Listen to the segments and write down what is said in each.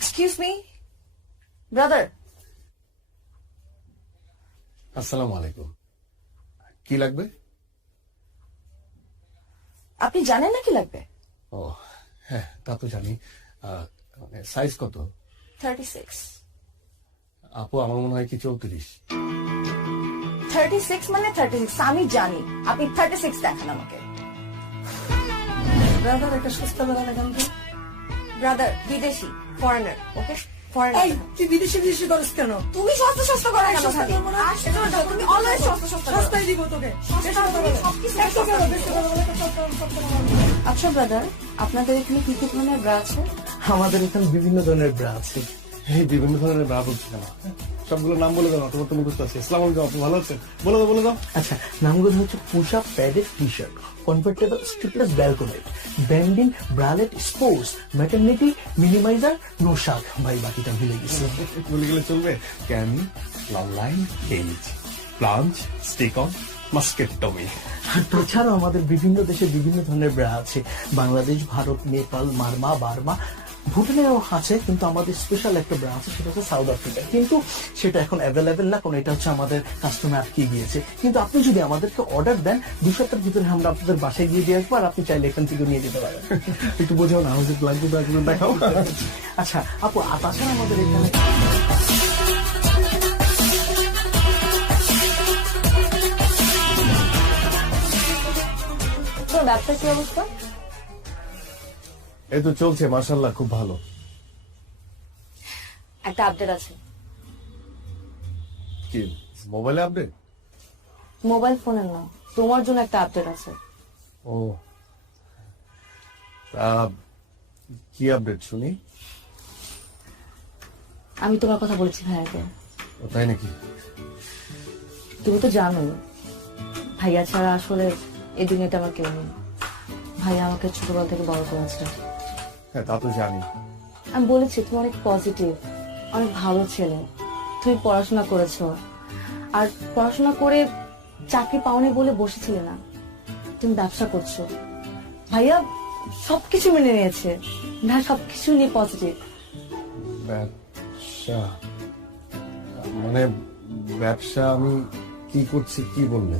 Excuse me brother. আসসালামু আলাইকুম। কি লাগবে? আপনি জানেন না কি লাগবে? ও হ্যাঁ, তা তো জানি। সাইজ কত? 36। আপু আমার মনে হয় কি 34। 36 মানে 36, আমি জানি। আপনি 36 দেখান আমাকে। ব্রাদার একটা সস্তা বেলা দেখান তো। ব্রাদার বিদেশি, ফরেনার, ওকে ফরেনার। এই তুই বিদেশি বিদেশি করিস কেন? তুমি সস্তা সস্তা করে কেন? সস্তা করবো না। আশ্চর্য, তুমি অলওয়েজ সস্তা সস্তা করো। সস্তায় দিব তোকে। সস্তা তুমি সবকিছু একশো সস্তা টাকা, করো। 200 টাকা বলে তো সস্তা না। আচ্ছা ব্রাদার, আপনাদের এখানে কি কি ধরনের ব্রা আছে? আমাদের এখানে বিভিন্ন ধরনের ব্রা আছে। এই বিভিন্ন ধরনের ব্রা বলছি কেন? সবগুলো নাম বলে দাও, তোমার তো মুখস্থ আছে। আসসালামু আলাইকুম আপু, ভালো আছেন? বলে দাও বলে দাও। আচ্ছা, নামগুলো হচ্ছে push up padded T shirt, convertible strapless balconette, bandeau bralette sports, maternity minimiser, no শাক। ভাই বাকিটা ভুলে গেছি। বলে গেলে চলবে? Can, longline, cage, plunge, stick on, mastectomy. আর তাছাড়াও আমাদের বিভিন্ন দেশে বিভিন্ন ধরনের ব্রা আছে। বাংলাদেশ, ভারত, নেপাল, মারমা, বার্মা, ভুটানেও আছে। কিন্তু আমাদের স্পেশাল একটা ব্রা আছে, সেটা হচ্ছে সাউথ আফ্রিকা। কিন্তু সেটা এখন অ্যাভেলেবেল না, কারণ এটা হচ্ছে আমাদের কাস্টমার আটকে গিয়েছে। কিন্তু আপনি যদি আমাদেরকে অর্ডার দেন, 2 সপ্তাহের ভিতরে আমরা আপনাদের বাসায় গিয়ে দিয়ে আসবো, আর আপনি চাইলে এখান থেকে নিয়ে যেতে পারেন। একটু বোঝাও না, আমাদের লাগবে ব্রাগুলো দেখাও। আচ্ছা আপু, আর তাছাড়া আমাদের এখানে তোর ব্যবসার কি অবস্থা? এই তো চলছে মাশাআল্লাহ, খুব ভালো। একটা আপডেট আছে। কি মোবাইলে আপডেট? মোবাইল ফোনের না, তোমার জন্য একটা আপডেট আছে। ও তা কি আপডেট শুনি? আমি তোমার কথা বলেছি ভাইয়াকে। ও তাই নাকি? তুমি তো জানো ভাইয়া ছাড়া আসলে এই দুনিয়াটা আমার কেউ নেই। ভাইয়া আমাকে ছোটবেলা থেকে বড় করেছে। হ্যাঁ তা তো জানি। আমি বলেছি তুমি অনেক পজিটিভ, অনেক ভালো ছেলে। তুমি পড়াশোনা করেছো, আর পড়াশোনা করে চাকরি পাওনি বলে বসেছিলে না, তুমি ব্যবসা করছো। ভাইয়া সবকিছু মেনে নিয়েছে, ভাই সবকিছু নিয়ে পজিটিভ। ব্যবসা মানে ব্যবসা আমি কি করছি কি বললে?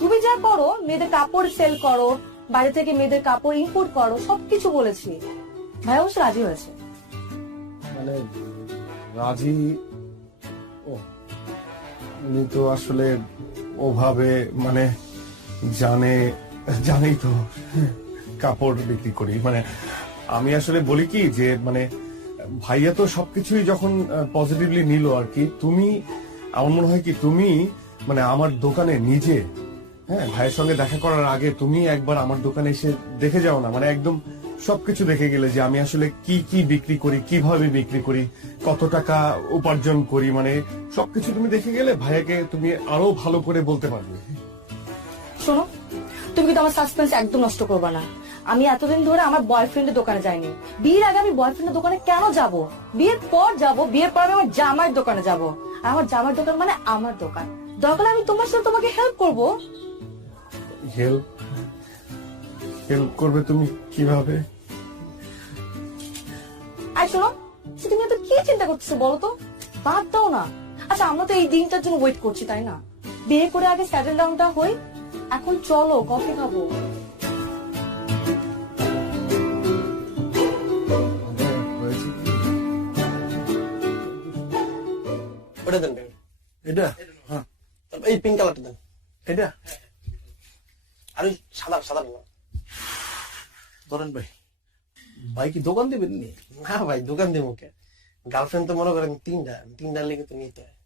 তুমি যা করো, মেয়েদের কাপড় সেল করো, বাইরে থেকে মেয়েদের কাপড় ইম্পোর্ট করো, সবকিছু বলেছি। ভাইয়া অবশ্য রাজি হয়েছে। মানে রাজি? ও উনি তো আসলে ওভাবে মানে জানেই তো কাপড় বিক্রি করি। মানে আমি আসলে বলি কি যে মানে ভাইয়া তো সবকিছুই যখন পজিটিভলি নিল আর কি, তুমি আমার মনে হয় কি তুমি মানে আমার দোকানে নিজে, হ্যাঁ ভাইয়ের সঙ্গে দেখা করার আগে তুমি একবার আমার দোকানে এসে দেখে যাও না, মানে একদম সবকিছু দেখে গেলে যে আমি আসলে কি কি বিক্রি করি, কিভাবে বিক্রি করি, কত টাকা উপার্জন করি, মানে সবকিছু তুমি দেখে গেলে ভাইয়াকে তুমি আরো ভালো করে বলতে পারবে। শোনো, তুমি কিন্তু আমার সাসপেন্স একদম নষ্ট করবে না। আমি এতদিন ধরে আমার বয়ফ্রেন্ডের দোকানে যাইনি। বিয়ের আগে আমি বয়ফ্রেন্ডের দোকানে কেন যাব? বিয়ের পর যাব, বিয়ের পর আমি আমার জামাইয়ের দোকানে যাব। আর আমার জামাইয়ের দোকান মানে আমার দোকান। দরকার আমি তোমার সাথে তোমাকে হেল্প করব। হেল্প করবে তুমি কিভাবে? আর শোনো, তুমি এত কি চিন্তা করতেছো বলো তো? বাদ দাও না। আচ্ছা আমরা তো এই দিনটার জন্য ওয়েট করছি, তাই না? বিয়ে করে আগে সেটেল ডাউনটা হই। এখন চলো কফি খাবো। ওটা দেন ভাই। এটা হ্যাঁ, এই পিঙ্ক কালারটা দেন। এটা আর ওই সাদা সাদা না। ধরেন ভাই, ভাই কি দোকান দেবেন নি? না ভাই, দোকান দিয়ে মুখে গার্লফ্রেন্ড তো মনে করেন তিনটা লেগে তো নিতে হয়।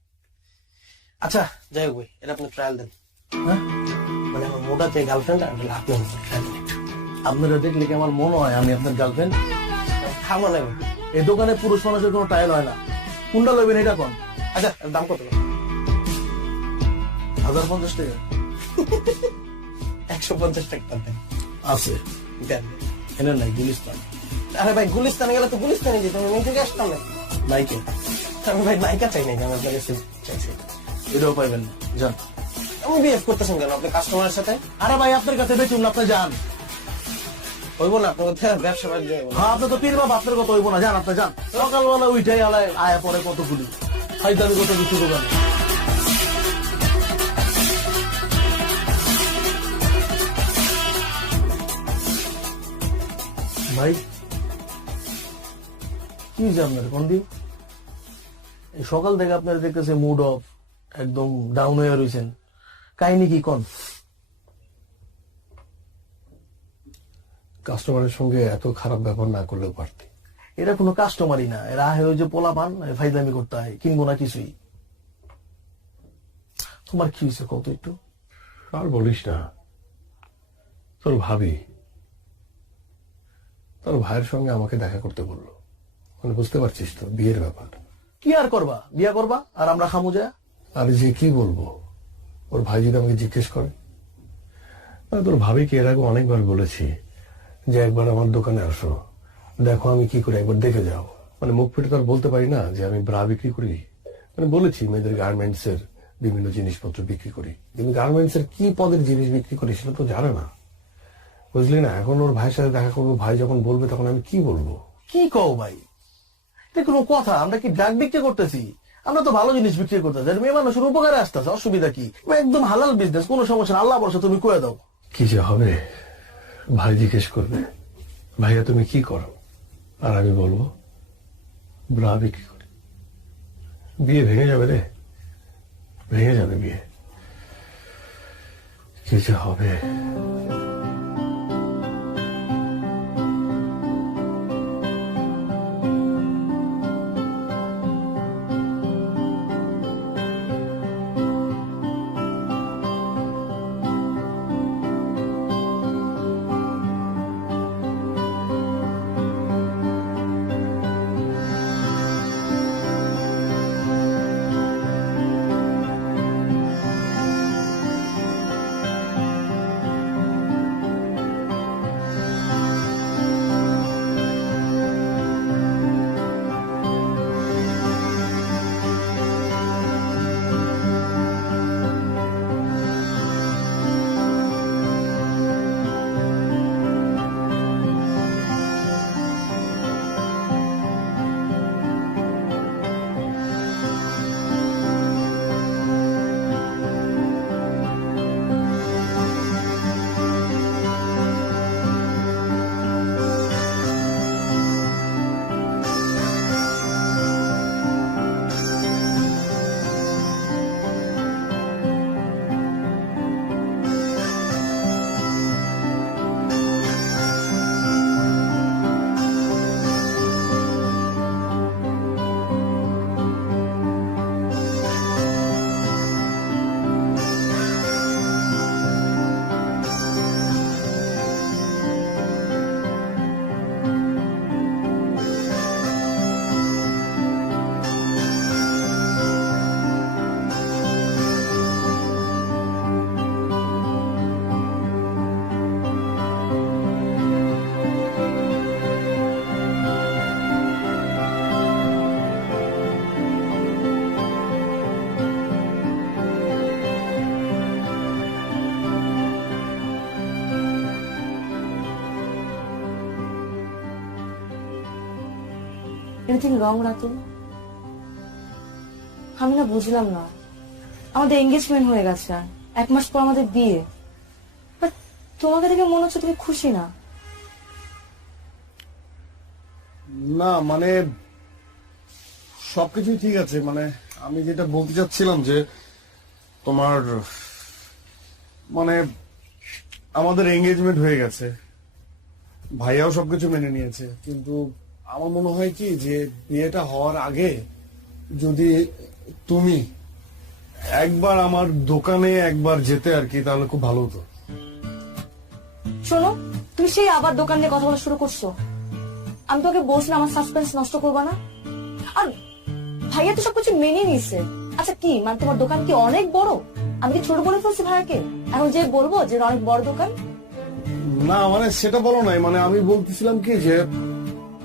আচ্ছা যাই হোক ভাই, এটা আপনি ট্রায়াল দেন। হ্যাঁ মানে আমার মোটা চাই গার্লফ্রেন্ড, আর আপনি ট্রায়াল দেন। আপনারা দেখলে কি আমার মনে হয় আমি আপনার গার্লফ্রেন্ড? খামা নাই ভাই। এই দোকানে পুরুষ মানুষের কোনো ট্রায়াল হয় না। কোনটা লবেন এটা কোন? আচ্ছা দাম কত? 1050 টাকা 150 টাকা দেন। আছে। দেন। এনে নাই গুলিস্তান। আরে ভাই গুলিস্তানে গেলে তো গুলিস্তানে যেতে হবে, আমি থেকে আসতাম না। নাইকে আমি ভাই নায়িকা চাই নাই, আমার কাছে চাইছি। এটাও পাইবেন না, যান। আমি বিহেভ করতেছেন কেন আপনি কাস্টমারের সাথে? আরে ভাই আপনার কাছে বেচুন না, আপনি যান। হইব না আপনার কথা ব্যবসা বাণিজ্য হইব না। হ্যাঁ আপনি তো পীর বাবা, আপনার কথা হইব না, যান আপনি যান। সকালবেলা উইটাই আলায় আয়া পরে কতগুলি হাইদামি কত কিছু দোকানে। ভাই কি জানেন কোন দিন এই সকাল থেকে আপনার দেখতেছে মুড অফ, একদম ডাউন হয়ে রয়েছেন, কাহিনী কি কোন? কাস্টমারের সঙ্গে এত খারাপ ব্যবহার না করলেও পারতি। এরা কোনো কাস্টমারই না, এরা আহে ওই যে পোলা পান ফাইদামি করতে হয়, কিনবো না কিছুই। তোমার কি হয়েছে কত একটু? আর বলিস না, তোর ভাবি তোর ভাইয়ের সঙ্গে আমাকে দেখা করতে বললো। মানে বুঝতে পারছিস তো, বিয়ের ব্যাপার। কি আর করবা, বিয়া করবা আর আমরা খামু যা। আর যে কি বলবো, ওর ভাই যদি আমাকে জিজ্ঞেস করে। মানে তোর ভাবিকে এর আগে অনেকবার বলেছি যে একবার আমার দোকানে আসো, দেখো আমি কি করি, একবার দেখে যাও। মানে মুখ ফেটে তো আর বলতে পারি না যে আমি ব্রা বিক্রি করি। মানে বলেছি মেয়েদের গার্মেন্টস এর বিভিন্ন জিনিসপত্র বিক্রি করি, কিন্তু গার্মেন্টস এর কি পদের জিনিস বিক্রি করি সেটা তো জানে না, বুঝলি না। এখন ওর ভাইয়ের সাথে দেখা করবো, ভাই যখন বলবে তখন আমি কি বলবো? কি কও ভাই, এটা কোনো কথা? আমরা কি ড্রাগ বিক্রি করতেছি? আমরা তো ভালো জিনিস বিক্রি করতেছি, আর মেয়ে মানুষের উপকারে আসতেছে, অসুবিধা কি? একদম হালাল বিজনেস, কোনো সমস্যা না, আল্লাহ বর্ষা তুমি কয়ে দাও। কি যে হবে, ভাই জিজ্ঞেস করবে ভাইয়া তুমি কি করো, আর আমি বলবো ব্রা বিক্রি করি। বিয়ে ভেঙে যাবে রে, ভেঙে যাবে বিয়ে। কি যে হবে। Anything wrong Ratul? আমি না বুঝলাম না, আমাদের এঙ্গেজমেন্ট হয়ে গেছে, 1 মাস পর আমাদের বিয়ে, বাট তোমাকে দেখে মনে হচ্ছে তুমি খুশি না। না মানে সবকিছুই ঠিক আছে, মানে আমি যেটা বলতে চাচ্ছিলাম যে তোমার মানে আমাদের এঙ্গেজমেন্ট হয়ে গেছে, ভাইয়াও সবকিছু মেনে নিয়েছে, কিন্তু আমার মনে হয় কি যে বিয়েটা হওয়ার আগে যদি তুমি একবার আমার দোকানে একবার যেতে আর কি, তাহলে খুব ভালো হতো। শোনো, তুমি সেই আবার দোকান নিয়ে কথা বলা শুরু করছো। আমি তোকে বলছিলাম আমার সাসপেন্স নষ্ট করবা না, আর ভাইয়া তো সবকিছু মেনে নিয়েছে। আচ্ছা কি মানে তোমার দোকান কি অনেক বড়? আমি কি ছোট বলে ফেলছি ভাইয়াকে? এখন যে বলবো যে অনেক বড় দোকান? না মানে সেটা বলো নাই, মানে আমি বলতেছিলাম কি যে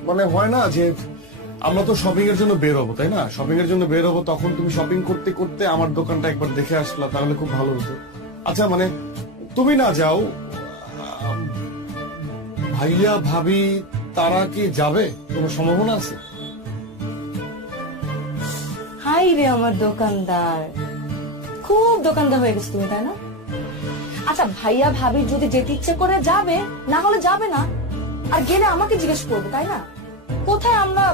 মানে হয় না যে আমরা তো শপিং এর জন্য বের হবো, তাই না? শপিং এর জন্য বের হবো, তখন তুমি শপিং করতে করতে আমার দোকানটা একবার দেখে আসলা, তাহলে খুব ভালো হতো। আচ্ছা মানে তুমি না যাও, ভাইয়া ভাবি তারা কি যাবে, কোনো সম্ভাবনা আছে? হাই রে আমার দোকানদার, খুব দোকানদার হয়ে গেছে তুমি, তাই না? আচ্ছা ভাইয়া ভাবি যদি যেতে ইচ্ছে করে যাবে, না হলে যাবে না, আর গেলে আমাকে জিজ্ঞেস করবে, তাই না? কোথায় আমরা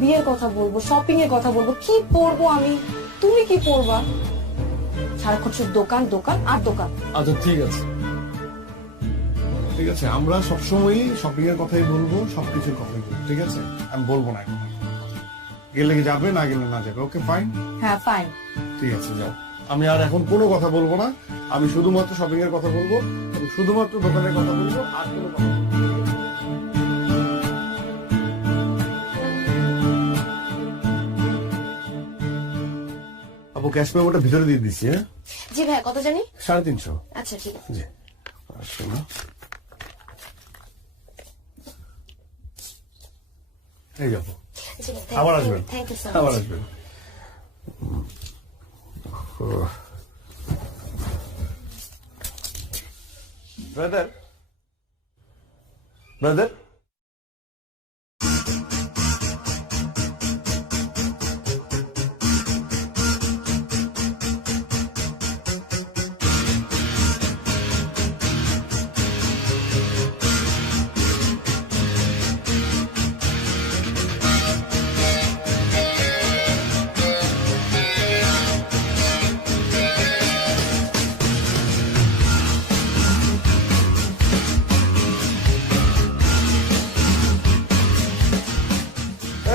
বিয়ের কথা বলবো, শপিং এর কথা বলবো, কি পরবো আমি, তুমি কি পরবা? সারাক্ষণ শুধু দোকান দোকান আর দোকান। আচ্ছা ঠিক আছে, ঠিক আছে, আমরা সবসময়ই শপিং এর কথাই বলবো, সবকিছুর কথাই বলবো, ঠিক আছে? আমি বলবো না এখন, গেলে যাবে, না গেলে না যাবে। ওকে ফাইন, হ্যাঁ ফাইন। ঠিক আছে, যাও। আমি আর এখন কোনো কথা বলবো না, আমি শুধুমাত্র শপিং এর কথা বলবো, এবং শুধুমাত্র দোকানের কথা বলবো, আর কোনো কথা বলবো না। আপু ক্যাশ পেমেন্টটা ভিতরে দিয়ে দিচ্ছি। হ্যাঁ, জি ভাইয়া, কত জানি? 350। আচ্ছা ঠিক আছে। জি, শোনো, এই যাবো, আবার আসবেন, থ্যাংক ইউ সো আবার মাচ। আসবেন। ব্রাদার, ব্রাদার,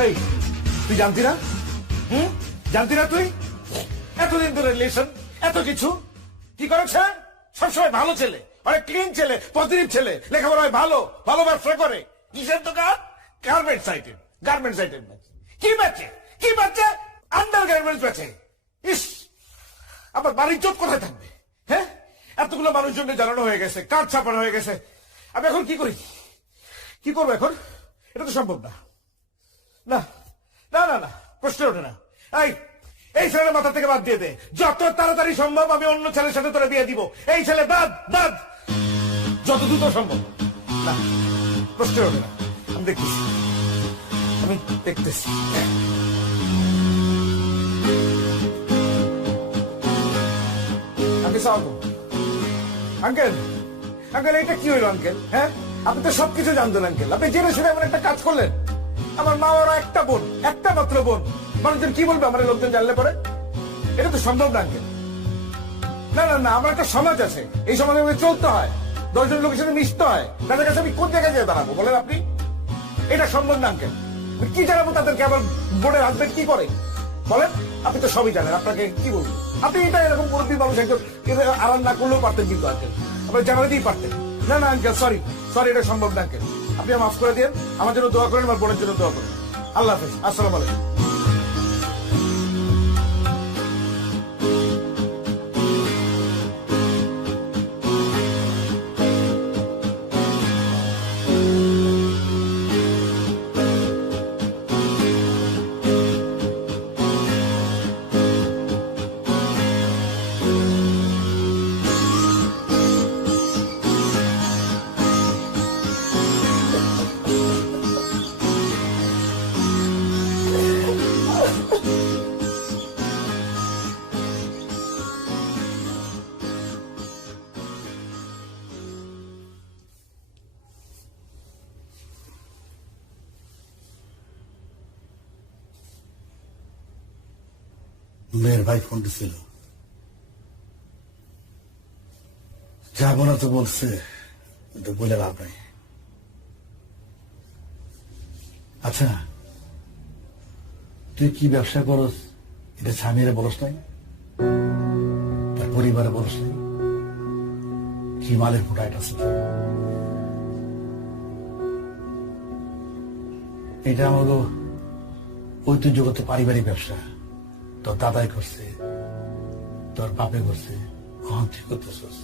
এই তুই জানতি না? জানতি না তুই? এতদিন ধরে রিলেশন, এত কিছু কি করেছে? সবসময় ভালো ছেলে, অনেক ক্লিন ছেলে, পজিটিভ ছেলে, লেখাপড়ায় ভালো, ভালো ব্যবসা করে। কিসের দোকান? Garments item, garments item. কি বেচে? কি বেচে? আন্ডার গার্মেন্টস বেচে। ইস, আমার বাড়ির চোট কোথায় থাকবে? হ্যাঁ, এতগুলো মানুষের জন্য জানানো হয়ে গেছে, কার্ড ছাপানো হয়ে গেছে, আমি এখন কি করি? কি করবো এখন? এটা তো সম্ভব না, না না না না, প্রশ্ন ওঠে না। এই ছেলের মাথা থেকে বাদ দিয়ে দে, যত তাড়াতাড়ি সম্ভব আমি অন্য ছেলের সাথে তোরা বিয়ে দিব। এই ছেলে বাদ, বাদ, যত দ্রুত সম্ভব। না, প্রশ্ন ওঠে না, আমি দেখতেছি, আমি দেখতেছি। আঙ্কেল, আঙ্কেল এটা কি হইল আঙ্কেল? হ্যাঁ, আপনি তো সবকিছু জানতেন আঙ্কেল, আপনি জেনে শুনে এমন একটা কাজ করলেন। আমার মা ওরা একটা বোন, একটা মাত্র বোন, মানুষজন কি বলবে আমার লোকজন জানলে পরে? এটা তো সম্ভব না আঙ্কেল। না না না, আমার একটা সমাজ আছে, এই সমাজে আমাকে চলতে হয়, 10 জন লোকের সাথে মিশতে হয়, তাদের কাছে আমি কোন জায়গায় যেয়ে দাঁড়াবো বলেন আপনি? এটা সম্ভব না আঙ্কেল। কি জানাবো তাদেরকে আমার বোনের হাজবেন্ড কি করে বলেন? আপনি তো সবই জানেন, আপনাকে কি বলবো? আপনি এটা এরকম মুরব্বী মানুষ একজন আড়াল না করলেও পারতেন কিন্তু আঙ্কেল, আপনার জানাতেই পারতেন। না না আঙ্কেল, সরি সরি, এটা সম্ভব না আঙ্কেল, আপনি মাফ করে দিন, আমার জন্য দোয়া করেন, আমার বোনের জন্য দোয়া করেন। আল্লাহ হাফেজ, আসসালামু আলাইকুম। মেয়ের ভাই ফোন দিছিল, যাবো না তো বলছে, কিন্তু বলে লাভ নাই। আচ্ছা, তুই কি ব্যবসা করস এটা স্বামীরে বলস নাই, তার পরিবারে বলস নাই, কি মালের ফুটাইট আছে? এটা আমাকে ঐতিহ্যগত পারিবারিক ব্যবসা, তোর দাদাই করছে, তোর বাপে করছে, কখন তুই করতেছস?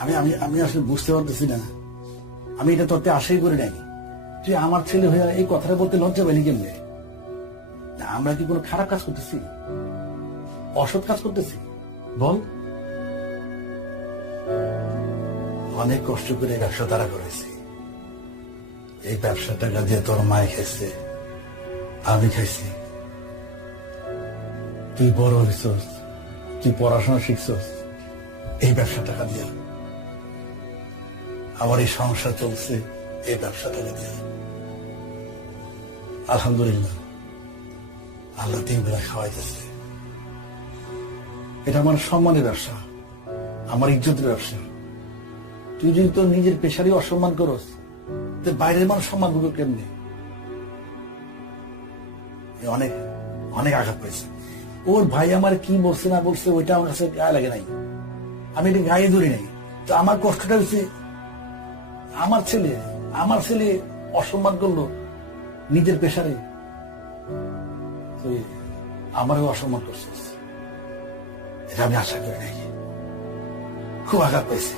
আমি আমি আমি আসলে বুঝতে পারতেছি না, আমি এটা তোরতে আশাই করি নাই। তুই আমার ছেলে হয়ে এই কথাটা বলতে লজ্জা পেলি কেমনে? আমরা কি কোনো খারাপ কাজ করতেছি, অসৎ কাজ করতেছি বল? অনেক কষ্ট করে এই ব্যবসা দাঁড়া করেছি। এই ব্যবসা টাকা দিয়ে তোর মায় খাইছে, আমি খাইছি। তুই বড় হইছস, তুই পড়াশোনা শিখছস এই ব্যবসা টাকা দিয়া। আমার এই সংসার চলছে এই ব্যবসা টাকা দিয়া। আলহামদুলিল্লাহ, আল্লাহ তিন বেলা খাওয়াইতেছে। এটা আমার সম্মানের ব্যবসা, আমার ইজ্জতের ব্যবসা। তুই যদি তোর নিজের পেশারই অসম্মান করস, তো বাইরের মানুষ সম্মান করবে কেমনি? অনেক অনেক আঘাত পেয়েছে। ওর ভাই আমার কি বলছে না বলছে ওইটা আমার কাছে গায়ে লাগে নাই, আমি এটা গায়ে ধরি নাই। তো আমার কষ্টটা হচ্ছে আমার ছেলে অসম্মান করলো নিজের পেশারে, তুই আমারও অসম্মান করছিস। এটা আমি আশা করি নাই, খুব আঘাত পেয়েছি।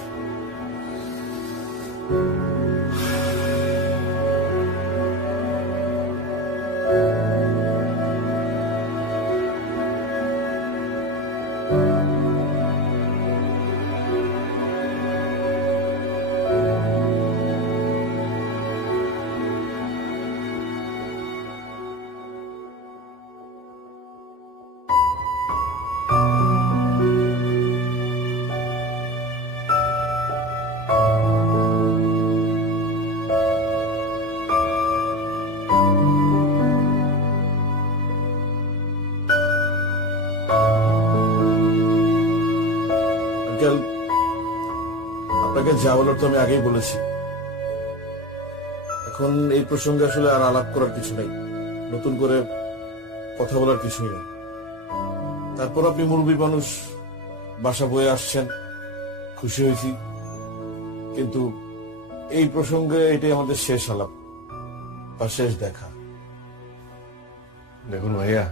আঙ্কেল, আপনাকে যা বলার তো আমি আগেই বলেছি। এখন এই প্রসঙ্গে আসলে আর আলাপ করার কিছু নেই, নতুন করে কথা বলার কিছুই নেই। তারপর আপনি মুরব্বী মানুষ, বাসা বয়ে আসছেন, খুশি হয়েছি। কিন্তু এই প্রসঙ্গে এটাই আমাদের শেষ আলাপ বা শেষ দেখা। দেখুন ভাইয়া,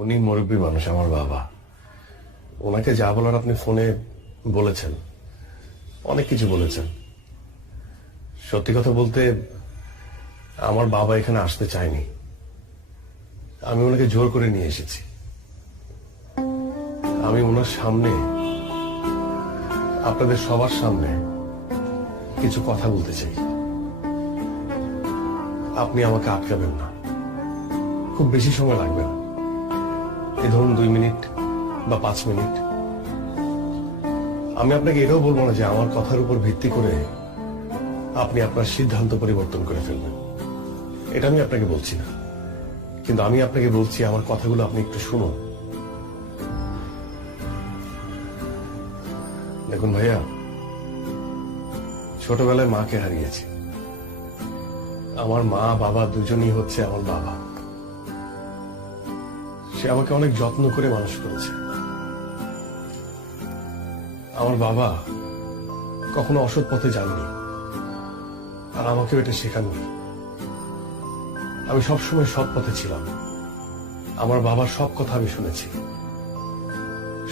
উনি মুরব্বী মানুষ, আমার বাবা। ওনাকে যা বলার আপনি ফোনে বলেছেন, অনেক কিছু বলেছেন। সত্যি কথা বলতে আমার বাবা এখানে আসতে চায়নি, আমি ওনাকে জোর করে নিয়ে এসেছি। আমি ওনার সামনে, আপনাদের সবার সামনে কিছু কথা বলতে চাই। আপনি আমাকে আটকাবেন না, খুব বেশি সময় লাগবে না, এই ধরুন 2 মিনিট বা 5 মিনিট। আমি আপনাকে এটাও বলবো না যে আমার কথার উপর ভিত্তি করে আপনি আপনার সিদ্ধান্ত পরিবর্তন করে ফেলবেন, এটা আমি আপনাকে বলছি না। কিন্তু আমি আপনাকে বলছি, আমার কথাগুলো আপনি একটু শুনুন। দেখুন ভাইয়া, ছোটবেলায় মাকে হারিয়েছি। আমার মা বাবা দুজনই হচ্ছে আমার বাবা। সে আমাকে অনেক যত্ন করে মানুষ করেছে। আমার বাবা কখনো অসৎ পথে যাননি, আর আমাকেও এটা শেখাননি। আমি সবসময় সৎ পথে ছিলাম। আমার বাবার সব কথা আমি শুনেছি,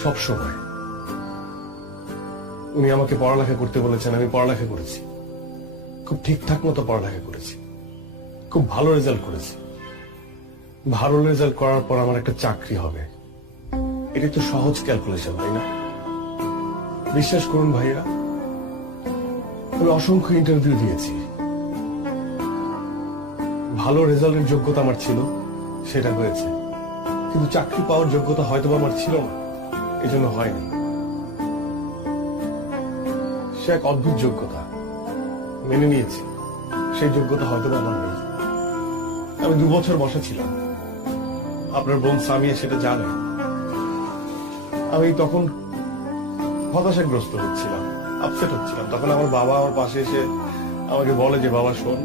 সব সময়। উনি আমাকে পড়ালেখা করতে বলেছেন, আমি পড়ালেখা করেছি, খুব ঠিকঠাক মতো পড়ালেখা করেছি, খুব ভালো রেজাল্ট করেছি। ভালো রেজাল্ট করার পর আমার একটা চাকরি হবে, এটা তো সহজ ক্যালকুলেশন, তাই না? বিশ্বাস করুন ভাইয়া, আমি অসংখ্য ইন্টারভিউ দিয়েছি। ভালো রেজাল্টের যোগ্যতা আমার ছিল, সেটা হয়েছে। কিন্তু চাকরি পাওয়ার যোগ্যতা হয়তো আমার ছিল না, এজন্য হয়নি। সে এক অদ্ভুত যোগ্যতা, মেনে নিয়েছি। সেই যোগ্যতা হয়তো আমার নেই। আমি 2 বছর বসা ছিলাম, আপনার বোন সামিয়া সেটা জানে। আমি তখন হতাশাগ্রস্ত হচ্ছিলাম, আপসেট হচ্ছিলাম। তখন আমার বাবা আমার পাশে এসে আমাকে বলে যে, বাবা শোন,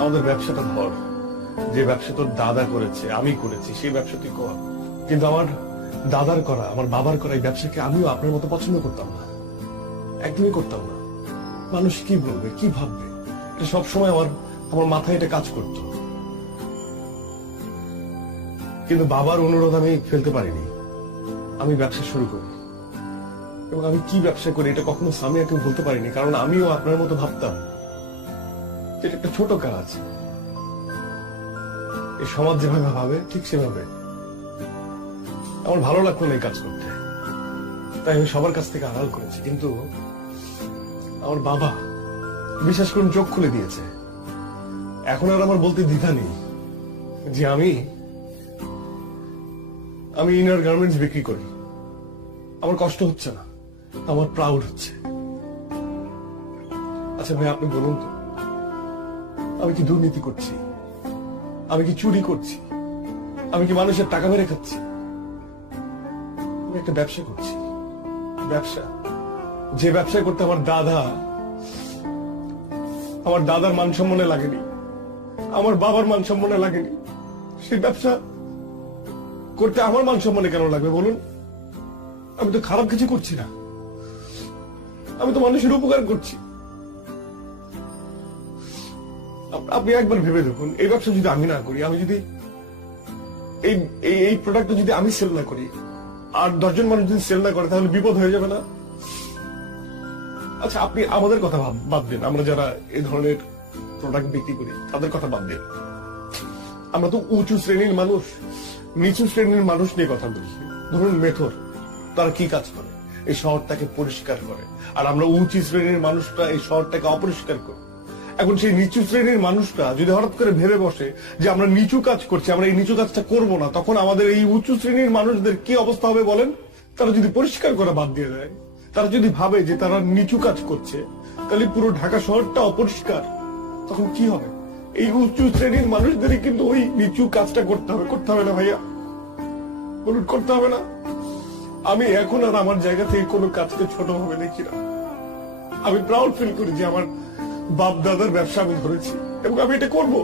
আমাদের ব্যবসাটা ধর, যে ব্যবসা তোর দাদা করেছে, আমি করেছি, সেই ব্যবসা তুই কর। কিন্তু আমার দাদার করা, আমার বাবার করা এই ব্যবসাকে আমিও আপনার মতো পছন্দ করতাম না, একদমই করতাম না। মানুষ কি বলবে, কি ভাববে, এটা সবসময় আমার মাথায় এটা কাজ করত। কিন্তু বাবার অনুরোধ আমি ফেলতে পারিনি। আমি ব্যবসা শুরু করি, এবং আমি কি ব্যবসা করি এটা কখনো সামিয়াকে বলতে পারিনি, কারণ আমিও আপনার মতো ভাবতাম এটা একটা ছোট কাজ। এই সমাজ যেভাবে ভাবে ঠিক সেভাবে। আমার ভালো লাগতো না এই কাজ করতে। তাই আমি সবার কাছ থেকে আড়াল করেছি, কিন্তু আমার বাবা বিশ্বাস করুন চোখ খুলে দিয়েছে। এখন আর আমার বলতে দ্বিধা নেই যে আমি ইনার গার্মেন্টস বিক্রি করি। আমার কষ্ট হচ্ছে না, আমার প্রাউড হচ্ছে। আচ্ছা ভাই, আপনি বলুন তো, আমি কি দুর্নীতি করছি? আমি কি চুরি করছি? আমি কি মানুষের টাকা মেরে খাচ্ছি? আমি একটা ব্যবসা করছি, ব্যবসা, যে ব্যবসা করতে আমার দাদার মান সম্মানে লাগেনি, আমার বাবার মান সম্মানে লাগেনি, সেই ব্যবসা করতে আমার মান সম্মানে কেন লাগবে বলুন? আমি তো খারাপ কিছু করছি না, আমি তো মানুষের উপকার করছি। আপনি একবার ভেবে দেখুন, এই ব্যবসা যদি আমি না করি, আমি যদি এই প্রোডাক্টটা যদি আমি সেল না করি, আর 10 জন মানুষ যদি সেল না করে, তাহলে বিপদ হয়ে যাবে না? আচ্ছা, আপনি আমাদের কথা বাদ দেন, আমরা যারা এই ধরনের প্রোডাক্ট বিক্রি করি তাদের কথা বাদ দেন। আমরা তো উঁচু শ্রেণীর মানুষ, নিচু শ্রেণীর মানুষ নিয়ে কথা বলি। ধরুন মেথর, তারা কি কাজ করে? এই শহরটাকে পরিষ্কার করে। আর আমরা উঁচু শ্রেণীর মানুষটা এই শহরটাকে অপরিষ্কার করি। এখন সেই নিচু শ্রেণীর মানুষটা যদি হঠাৎ করে ভেবে বসে যে আমরা নিচু কাজ করছি, আমরা এই নিচু কাজটা করব না, তখন আমাদের এই উঁচু শ্রেণীর মানুষদের কি অবস্থা হবে বলেন? তারা যদি পরিষ্কার করা বাদ দিয়ে দেয়, তারা যদি ভাবে যে তারা নিচু কাজ করছে, তাহলে পুরো ঢাকা শহরটা অপরিষ্কার, তখন কি হবে? এই উঁচু শ্রেণীর মানুষদেরই কিন্তু ওই নিচু কাজটা করতে হবে না ভাইয়া? বলুন, করতে হবে না? আমি এখন আর আমার জায়গা থেকে কোনো কাজকে ছোট ভাবে দেখি না। আমি প্রাউড ফিল করি যে আমার বাপ দাদার ব্যবসা আমি ধরেছি, এবং আমি এটা করব।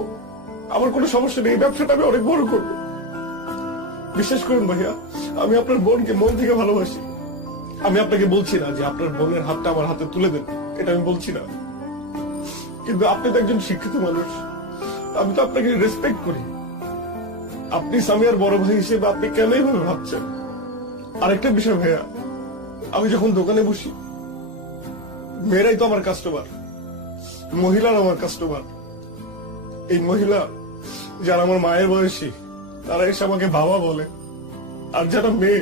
আমার কোনো সমস্যা নেই, এই ব্যবসাটা আমি অনেক বড় করব। বিশ্বাস করুন ভাইয়া, আমি আপনার বোনকে মন থেকে ভালোবাসি। আমি আপনাকে বলছি না যে আপনার বোনের হাতটা আমার হাতে তুলে দেন, এটা আমি বলছি না। কিন্তু আপনি তো একজন শিক্ষিত মানুষ, আমি তো আপনাকে রেসপেক্ট করি। আপনি সামিয়ার বড় ভাই হিসেবে আপনি কেন এইভাবে ভাবছেন? আরেকটা বিষয় ভাইয়া, আমি যখন দোকানে বসি, মেয়েরাই তো আমার কাস্টমার, মহিলারা আমার কাস্টমার। এই মহিলা যারা আমার মায়ের বয়সী, তারা এসে আমাকে বাবা বলে। আর যারা মেয়ে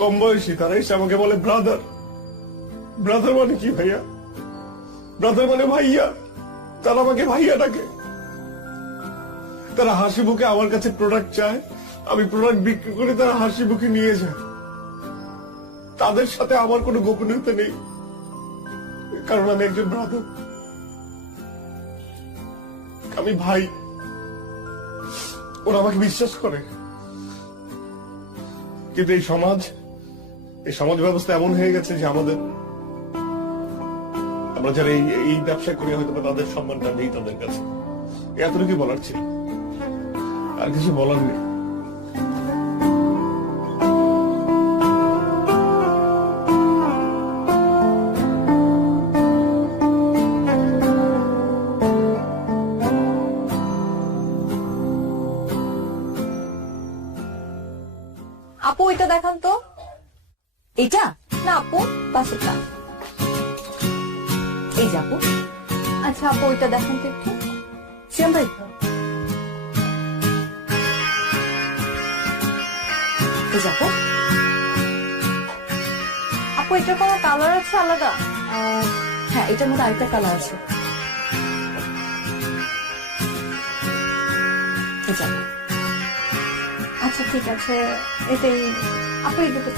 কম বয়সী, তারা এসে আমাকে বলে ব্রাদার। ব্রাদার মানে কি ভাইয়া? ব্রাদার মানে ভাইয়া। তারা আমাকে ভাইয়া ডাকে। তারা হাসি মুখে আমার কাছে প্রোডাক্ট চায়, আমি প্রোডাক্ট বিক্রি করে তারা হাসি মুখে নিয়ে যায়। তাদের সাথে আমার কোনো গোপনীয়তা নেই, কারণ আমি একজন ব্রাদার, আমি ভাই। ওরা আমাকে বিশ্বাস করে। কিন্তু এই সমাজ ব্যবস্থা এমন হয়ে গেছে যে আমরা যারা এই ব্যবসা করি, হয়তো তাদের সম্মানটা নেই তাদের কাছে। এতটুকু বলার ছিল, আর কিছু বলার নেই। আপু এটা দেখান তো। এটা না আপু, পাশেরটা। এই যে আপু, আচ্ছা আপু ওইটা দেখান তো একটু। শ্যাম ভাই, এই যে আপু। আপু এটার কোনো কালার আছে আলাদা? হ্যাঁ, এটার মধ্যে আরেকটা কালার আছে। এই যে আপু। আচ্ছা ঠিক আছে, এটাই আপু, এই দুটো